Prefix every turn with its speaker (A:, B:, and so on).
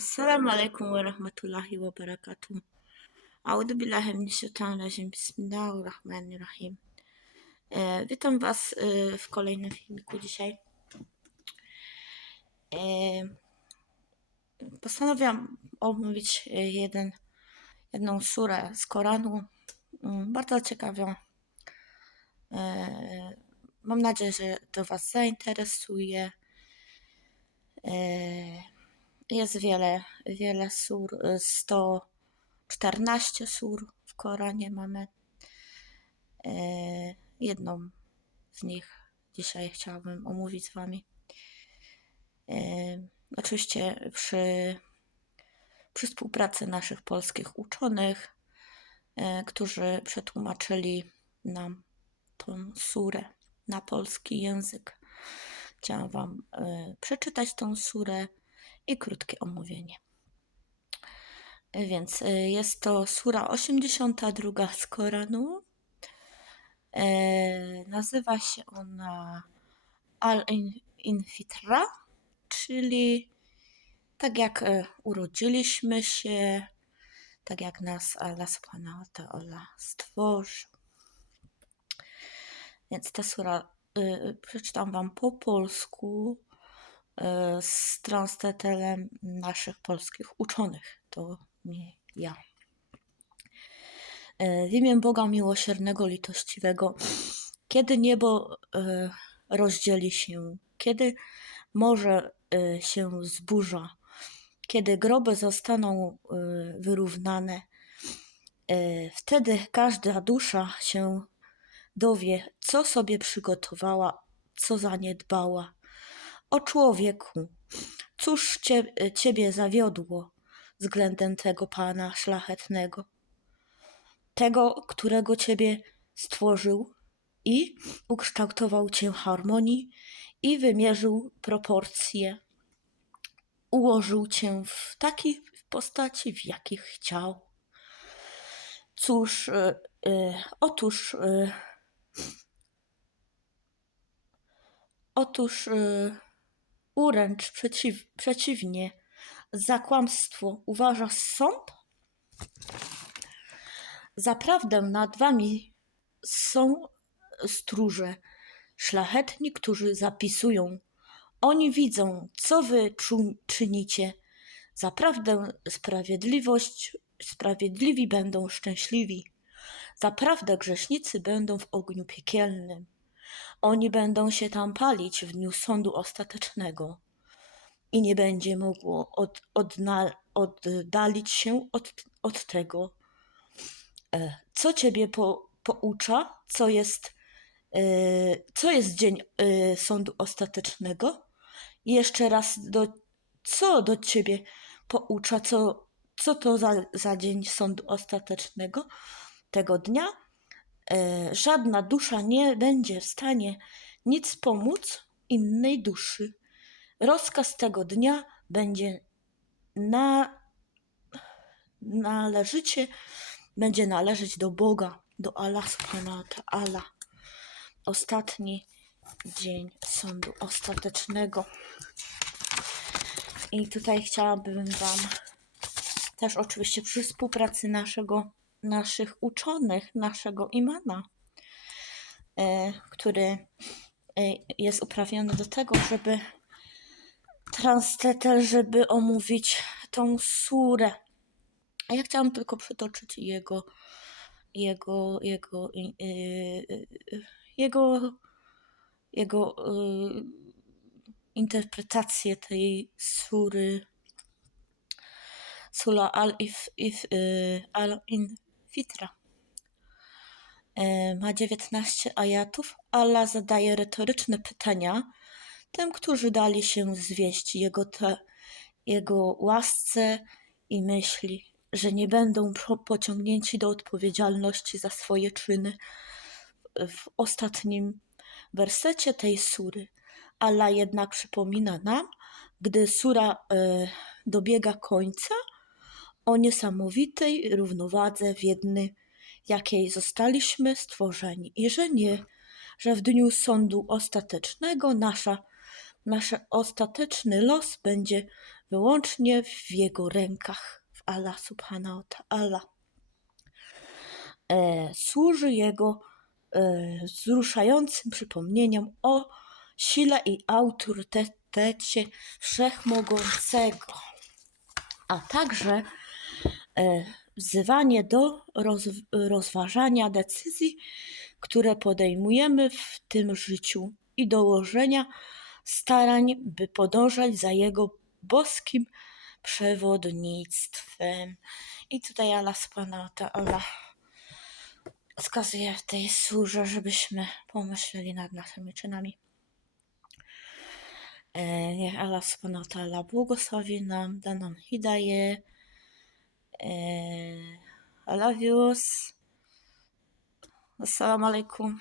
A: Assalamu alaikum wa rahmatullahi wa barakatuh. A'udhu billahi minash shaitanir rajim. Bismillahir rahmanir rahim. E, witam Was e, w kolejnym filmiku dzisiaj. E, postanowiłam omówić e, jeden, jedną surę z Koranu. Mm, Bardzo ciekawią. E, mam nadzieję, że to Was zainteresuje. Jest wiele, wiele sur, y, 114 sur w Koranie mamy. E, Jedną z nich dzisiaj chciałabym omówić z Wami. E, Oczywiście przy, przy współpracy naszych polskich uczonych, e, którzy przetłumaczyli nam tą surę na polski język. Chciałam Wam przeczytać tą surę i krótkie omówienie. Więc y, jest to sura 82 z Koranu. E, nazywa się ona Al-Infitra, czyli tak jak e, urodziliśmy się, tak jak nas Allah subhanahu wa stworzył. Więc ta sura y, przeczytam Wam po polsku y, z translatorem naszych polskich uczonych. To nie ja. E, W imię Boga miłosiernego, litościwego, kiedy niebo e, rozdzieli się, kiedy morze e, się zburza, kiedy groby zostaną e, wyrównane, e, wtedy każda dusza się dowie, co sobie przygotowała, co zaniedbała. O człowieku, cóż cie, ciebie zawiodło względem tego Pana szlachetnego? Tego, którego ciebie stworzył i ukształtował cię harmonii i wymierzył proporcje. Ułożył cię w takiej postaci, w jakich chciał. Cóż, y, y, otóż, y, otóż uręcz przeciw, przeciwnie, za kłamstwo uważa sąd? Zaprawdę nad wami są stróże, szlachetni, którzy zapisują. Oni widzą, co wy czynicie. Zaprawdę sprawiedliwość, sprawiedliwi będą szczęśliwi. Zaprawdę grzesznicy będą w ogniu piekielnym. Oni będą się tam palić w dniu sądu ostatecznego i nie będzie mogło od, odna, oddalić się od, od tego, e, co ciebie po, poucza, co jest, e, co jest dzień e, sądu ostatecznego. I jeszcze raz, do, co do ciebie poucza, co, co to za, za dzień sądu ostatecznego tego dnia. E, żadna dusza nie będzie w stanie nic pomóc innej duszy. Rozkaz tego dnia będzie na, należycie będzie należeć do Boga, do Allah. Ostatni dzień sądu ostatecznego. I tutaj chciałabym Wam też oczywiście przy współpracy naszego, naszych uczonych, naszego imana, e, który e, jest uprawniony do tego, żeby translator, żeby omówić tą surę. A ja chciałam tylko przytoczyć jego, jego, jego, y, jego, jego interpretację tej sury. Sula al-Infitra. Al -Infitra. E, ma 19 ajatów. Allah zadaje retoryczne pytania tym, którzy dali się zwieść Jego, te, jego łasce i myśli, że nie będą po- pociągnięci do odpowiedzialności za swoje czyny. W ostatnim wersecie tej sury Allah jednak przypomina nam, gdy sura e, dobiega końca, o niesamowitej równowadze wiedzy, jakiej zostaliśmy stworzeni. I że nie, że w dniu sądu ostatecznego nasza, nasz ostateczny los będzie wyłącznie w Jego rękach, w Allah subhanahu ta'ala. E, służy Jego e, wzruszającym przypomnieniom o sile i autorytecie Wszechmogącego, a także wzywanie do roz, rozważania decyzji, które podejmujemy w tym życiu i dołożenia starań, by podążać za Jego boskim przewodnictwem. I tutaj Allah subhanahu ta'ala wskazuje w tej surze, żebyśmy pomyśleli nad naszymi czynami. E, Niech Allah subhanahu ta'ala błogosławi nam, da nam hidaje. E, I love yous. Assalamu alaikum.